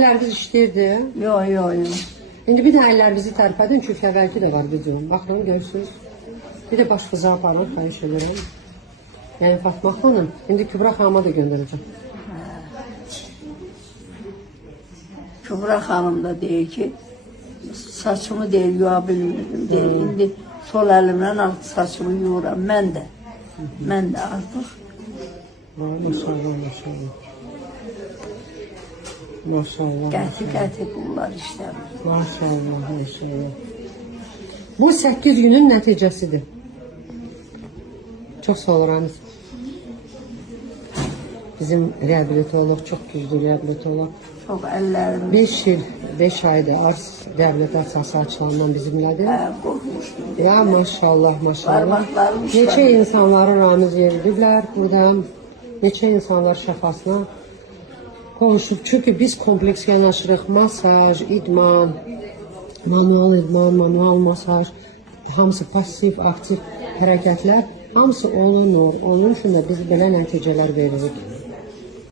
Əllərimiz işləyirdi. Yox. İndi bir də əllərimizi tərpədin, çünki əvvəlki də var videom. Baxın, görürsünüz. Bir də başqıza aparın, xahiş edirəm. Yəni Fatma xanım, indi Kübra xanıma da göndərəcəm. Kübra xanım da deyir ki, saçımı deyir, yuğa bilmirdim deyir. İndi sol əlimlə alt saçımı yuyuram, mən də. Mən də artıq. Maşallah. Maşallah. Qəti bunlar işləmir. Maşallah. Bu 8 günün nəticəsidir. Çox sağ olun. Bizim reabilitolog, çox güclü reabilitolog. Çox əllərim. 5 il, 5 aydır arz reabilitasiyası açılandan bizimlədir. Qorxmuşdum. Ya maşallah. Parmaqlarım işləmir. Neçə insanları ramiz yeridiblər burada. Neçə insanlar şəfasına qovuşub. Çünki biz kompleks yanaşırıq. Masaj, idman, manual idman, manual masaj, hamısı pasiv, aktiv hərəkətlər. Hamısı olunur. Onun üçün də biz belə nəticələr veririk.